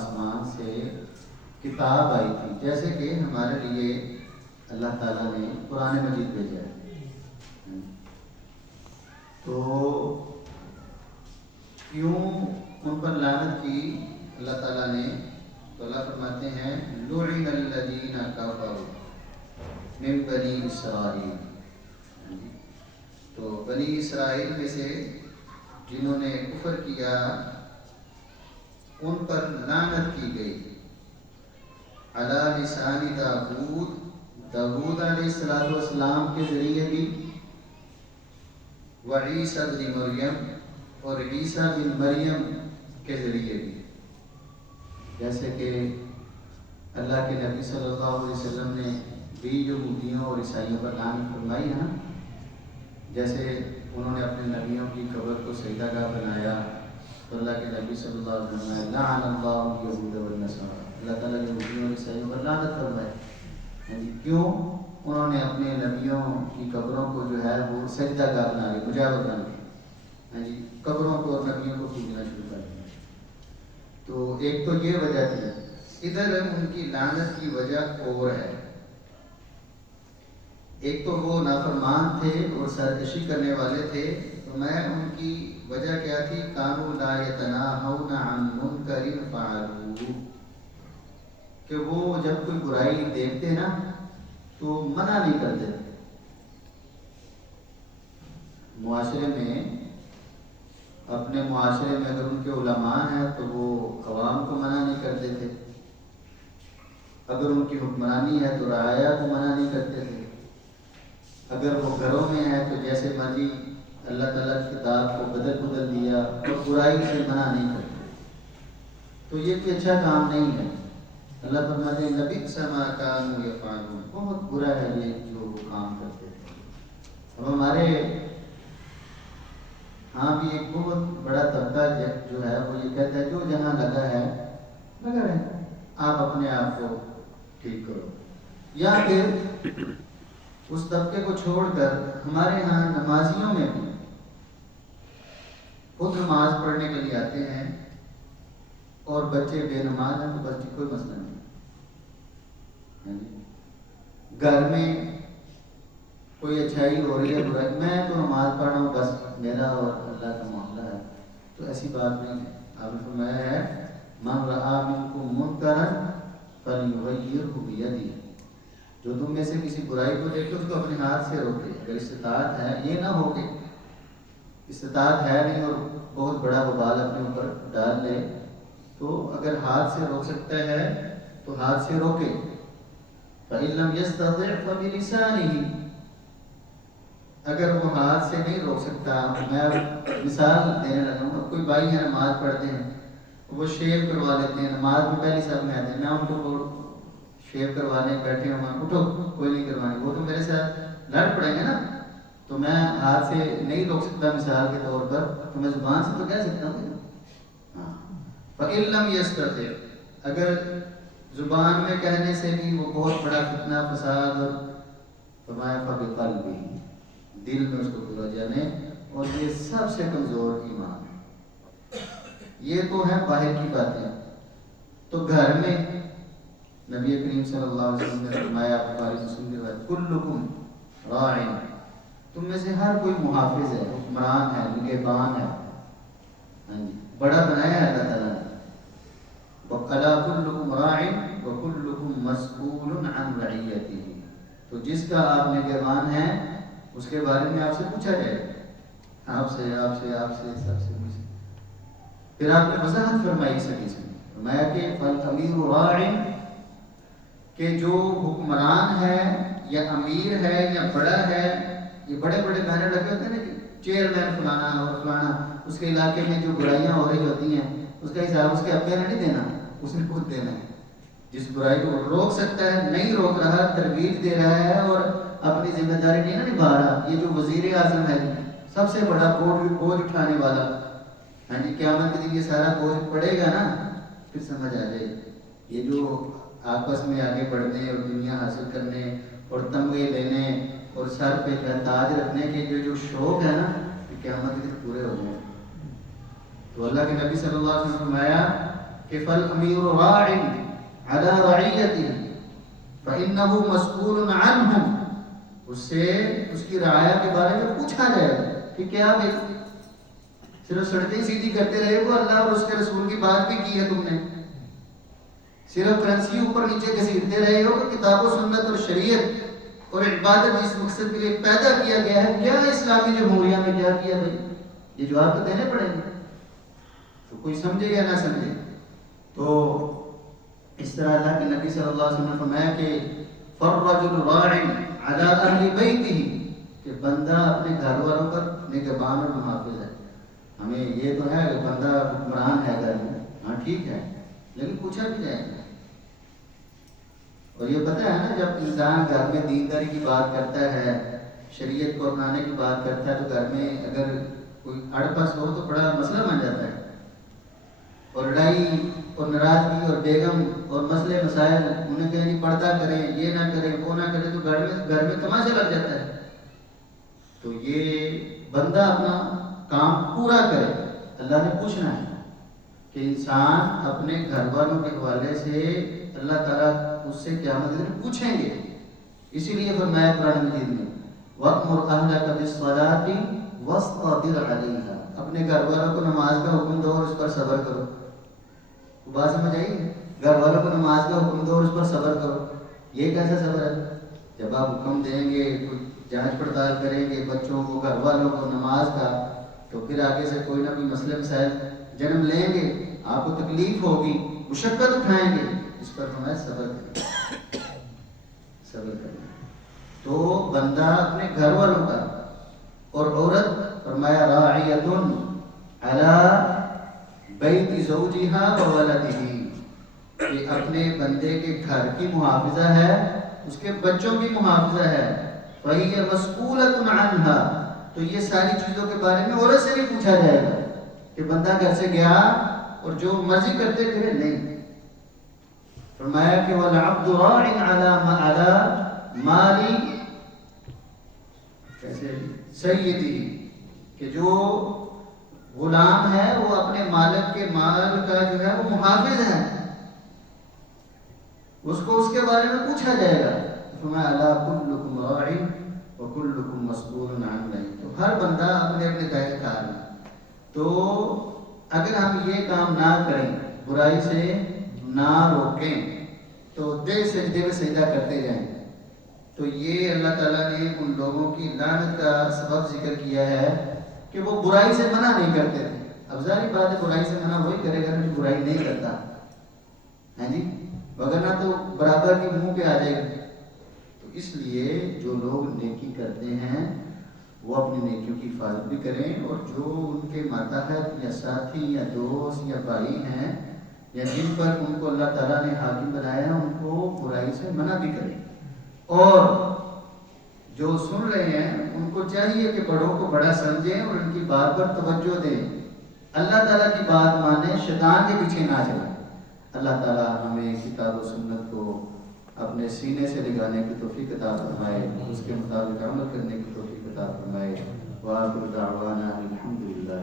آسمان سے کتاب آئی تھی، جیسے کہ ہمارے لیے اللہ تعالیٰ نے قرآن مجید بھیجا ہے، تو کیوں ان پر لعنت کی اللہ تعالیٰ نے؟ تو اللہ فرماتے ہیں لعن الذین کفروا من بنی اسرائیل، تو بنی اسرائیل میں سے جنہوں نے کفر کیا ان پر لعنت کی گئی، علی لسان داؤد علیہ السلام کے ذریعے بھی، وعیسیٰ بن مریم اور عیسیٰ بن مریم کے ذریعے بھی، جیسے کہ اللہ کے نبی صلی اللہ علیہ وسلم نے بھی یہودیوں اور عیسائیوں پر لعنت فرمائی ہے نا، جیسے انہوں نے اپنے نبیوں کی قبر کو سجدہ گاہ بنایا، تو اللہ کے نبی صلی اللہ علیہ وسلم نے لعن اللہ الیہود والنصارى، اللہ تعالیٰ یہودیوں اور عیسائیوں پر لعنت فرمائی، کیوں؟ انہوں نے اپنے نبیوں کی قبروں کو جو ہے وہ سجدہ گاہ بنا لی، مجاور بنا لی، قبروں کو اور نبیوں کو پوجنا شروع کر دیا۔ تو ایک تو یہ وجہ تھی، ادھر ان کی لعنت کی وجہ اور ہے، ایک تو وہ نافرمان تھے اور سرکشی کرنے والے تھے، تو میں ان کی وجہ کیا تھی؟ کانوا لا یتناہون عن منکر فعلوہ، کہ وہ جب کوئی برائی دیکھتے نا تو منع نہیں کرتے۔ معاشرے میں، اپنے معاشرے میں اگر ان کے علماء ہیں تو وہ عوام کو منع نہیں کرتے تھے، اگر ان کی حکمرانی ہے تو رعایا کو منع نہیں کرتے تھے، اگر وہ گھروں میں ہے تو جیسے مرضی اللہ تعالیٰ کی کتاب کو بدل دیا اور برائی سے منع نہیں کرتے، تو یہ کوئی اچھا کام نہیں ہے۔ اللہ فرماتے ہیں لبئس ما کانوا یفعلون، بہت برا ہے یہ جو وہ کام کرتے تھے۔ اب ہمارے ہاں بھی ایک بہت بڑا طبقہ جو ہے وہ یہ کہتا ہے جو جہاں لگا ہے لگا رہے، آپ اپنے آپ کو ٹھیک کرو، یا پھر اس طبقے کو چھوڑ کر ہمارے ہاں نمازیوں میں بھی خود نماز پڑھنے کے لیے آتے ہیں اور بچے بے نماز ہیں تو بچے کوئی مسئلہ نہیں، گھر میں کوئی اچھائی ہو رہی ہے برائی، میں تو نماز پڑھ رہا ہوں بس میرا اور اللہ کا معاملہ ہے، تو ایسی بات نہیں ہے۔ آپ نے فرمایا ہے من رأى منکم منکرا فلیغیرہ بیدہ، جو تم میں سے کسی برائی کو دیکھے اس کو اپنے ہاتھ سے روکے، اگر استطاعت ہے، یہ نہ ہو کہ استطاعت ہے نہیں اور بہت بڑا وبال اپنے اوپر ڈال لے، تو اگر ہاتھ سے روک سکتا ہے تو ہاتھ سے روکے، فَإِن لَمْ يَسْتَطِعْ فَبِلِسَانِهِ، اگر وہ ہاتھ سے نہیں روک سکتا، میں مثال دینے لگا ہوں، کوئی بھائی ہیں نماز پڑھتے ہیں، وہ شیو کروا لیتے ہیں، نماز میں پہلی صف میں آتے ہیں، میں ان کو شیو کروانے بیٹھے ہوں، اٹھو کوئی نہیں کروانے، وہ تو میرے ساتھ لڑ پڑیں گے نا، تو میں ہاتھ سے نہیں روک سکتا مثال کے طور پر، تو میں زبان سے تو کہہ سکتا ہوں۔ فَإِن لَمْ يَسْتَطِعْ، اگر زبان میں کہنے سے بھی وہ بہت بڑا فتنہ فساد، اور فرمایا فَبِقَلْبِهِ، دل میں اس کو برا جانے، اور یہ سب سے کمزور ایمان ہے۔ یہ تو ہے باہر کی باتیں، تو گھر میں نبی کریم صلی اللہ علیہ وسلم نے فرمایا، بخاری مسلم کی روایت، کلکم راع، تم میں سے ہر کوئی محافظ ہے، حکمران ہے، نگہبان ہے، بڑا بنایا ہے اللہ تعالیٰ نے، وَقَلَا كُلُّكُمْ رَاعٍ وَكُلُّكُمْ مَسْئُولٌ عَنْ رَعِيَّتِهِ، تو جس کا آپ نگہبان ہیں اس کے بارے میں آپ سے پوچھا جائے گا، آپ سے سب سے مجھ سے۔ پھر آپ نے وضاحت فرمائی اس حدیث میں، فرمایا کہ فَالْأَمِيرُ رَاعٍ، کہ جو حکمران ہے یا امیر ہے یا بڑا ہے، یہ بڑے بڑے بینر لگے ہوتے ہیں نا کہ چیئرمین فلانا اور فلانا، اس کے علاقے میں جو برائیاں ہو رہی ہوتی ہیں اس کا حساب اس کے ابے نے نہیں دینا، اس نے خود دینا ہے۔ جس برائی کو روک سکتا ہے نہیں روک رہا، ترغیب دے رہا ہے اور اپنی ذمہ داری نہیں نبھا رہا، یہ جو وزیر اعظم ہے سب سے بڑا بوجھ اٹھانے والا، ہاں جی قیامت کے دن یہ سارا بوجھ پڑے گا نا، پھر سمجھ آ جائے یہ جو آپس میں آگے بڑھنے اور دنیا حاصل کرنے اور تمغے لینے اور سر پہ تاج رکھنے کے جو شوق ہے نا، یہ قیامت کے دن پورے ہو جائیں۔ تو اللہ کے نبی صلی اللہ علیہ وسلم نے فرمایا کہ فالامیر راع علی رعیتہ فانہ مسئول عنہم، اس سے اس کی رعایا کے بارے میں پوچھا جائے گا کہ کیا بھائی صرف سڑکیں سیدھی کرتے رہے ہو، اللہ اور اس کے رسول کی بات بھی کی ہے تم نے، صرف کرنسی اوپر نیچے گھسیٹتے رہے ہو کہ کتاب و سنت اور شریعت اور عبادت جس مقصد کے لیے پیدا کیا گیا ہے کیا اسلامی جمہوریہ میں کیا کیا بھائی؟ یہ جواب تو دینے پڑیں گے، تو کوئی سمجھے یا نہ سمجھے۔ تو اس طرح اللہ کے نبی صلی اللہ علیہ وسلم نے فرمایا کہ فالرجل راع علی اہل بیتہ، کہ بندہ اپنے گھر والوں پر نگہبان اور محافظ ہے۔ ہمیں یہ تو ہے کہ بندہ حکمران ہے گھر میں، ہاں ٹھیک ہے، لیکن پوچھا بھی جائے گا۔ اور یہ پتہ ہے نا، جب انسان گھر میں دینداری کی بات کرتا ہے، شریعت کو اپنانے کی بات کرتا ہے، تو گھر میں اگر کوئی اڑپس ہو تو بڑا مسئلہ بن جاتا ہے، اور لڑائی اور ناراضگی اور بیگم اور مسئلے مسائل، انہیں کہیں کہ پردہ کریں، یہ نہ کریں، وہ نہ کریں، تو گھر میں تماشا لگ جاتا ہے۔ تو یہ بندہ اپنا کام پورا کرے، اللہ نے پوچھنا ہے کہ انسان اپنے گھر والوں کے حوالے سے اللہ تعالیٰ اس سے قیامت کے دن پوچھیں گے۔ اسی لیے فرمایا قرآن مجید میں وَأْمُرْ أَهْلَكَ بِالصَّلَاةِ وَاصْطَبِرْ عَلَيْهَا، اپنے گھر والوں کو نماز کا حکم دو اور اس پر صبر کرو۔ بات سمجھ آئی؟ گھر والوں کو نماز کا حکم دو اور اس پر صبر کرو، یہ کیسا صبر ہے؟ جب آپ حکم دیں گے، جانچ پڑتال کریں گے بچوں کو، گھر والوں کو نماز کا، تو پھر آگے سے کوئی نہ کوئی مسئلے مسائل جنم لیں گے، آپ کو تکلیف ہوگی، مشقت اٹھائیں گے، اس پر ہمیں صبر کریں، صبر کریں۔ تو بندہ اپنے گھر والوں کا، اور عورت فرمایا راعیۃ علی بیت زوجہا و ولدہ، کہ اپنے بندے کے گھر کی محافظہ ہے، اس کے بچوں کی محافظہ ہے، فَهِيَ مَسْئُولَةٌ عَنْهَا، تو یہ ساری چیزوں کے بارے میں عورت سے نہیں پوچھا جائے گا کہ بندہ گھر سے گیا اور جو مرضی کرتے پھرے، نہیں۔ فرمایا کہ وَالْعَبْدُ رَاعٍ عَلَى مَالِ سَيِّدِهِ، کہ جو غلام ہے وہ اپنے مالک کے مال کا جو ہے وہ محافظ ہے، اس کو اس کے بارے میں پوچھا جائے گا۔ فرمایا الا کلکم راع وکلکم مسئول عن رعیتہ، تو ہر بندہ اپنے اپنے دائرے کار میں۔ تو اگر ہم یہ کام نہ کریں، برائی سے نہ روکیں، تو دل سجدے میں سجدہ کرتے جائیں، تو یہ اللہ تعالیٰ نے ان لوگوں کی لعنت کا سبب ذکر کیا ہے کہ وہ برائی سے منع نہیں کرتے تھے۔ اب ظاہری بات ہے برائی سے منع وہی کرے گا جو برائی نہیں کرتا ہے جی، وگرنہ تو برابر کی منہ پہ آ جائے گا۔ تو اس لیے جو لوگ نیکی کرتے ہیں وہ اپنی نیکیوں کی حفاظت بھی کریں، اور جو ان کے ماتحت یا ساتھی یا دوست یا بھائی ہیں یا جن پر ان کو اللہ تعالیٰ نے حاکم بنایا ہے، ان کو برائی سے منع بھی کریں، اور جو سن رہے ہیں ان کو چاہیے کہ بڑوں کو بڑا سمجھیں اور ان کی بات پر توجہ دیں، اللہ تعالیٰ کی بات مانیں، شیطان کے پیچھے نہ چلیں۔ اللہ تعالیٰ ہمیں کتاب و سنت کو اپنے سینے سے لگانے کی توفیق عطا فرمائے، اس کے مطابق عمل کرنے کی توفیق عطا فرمائے۔ وآخر دعوانا الحمدللہ۔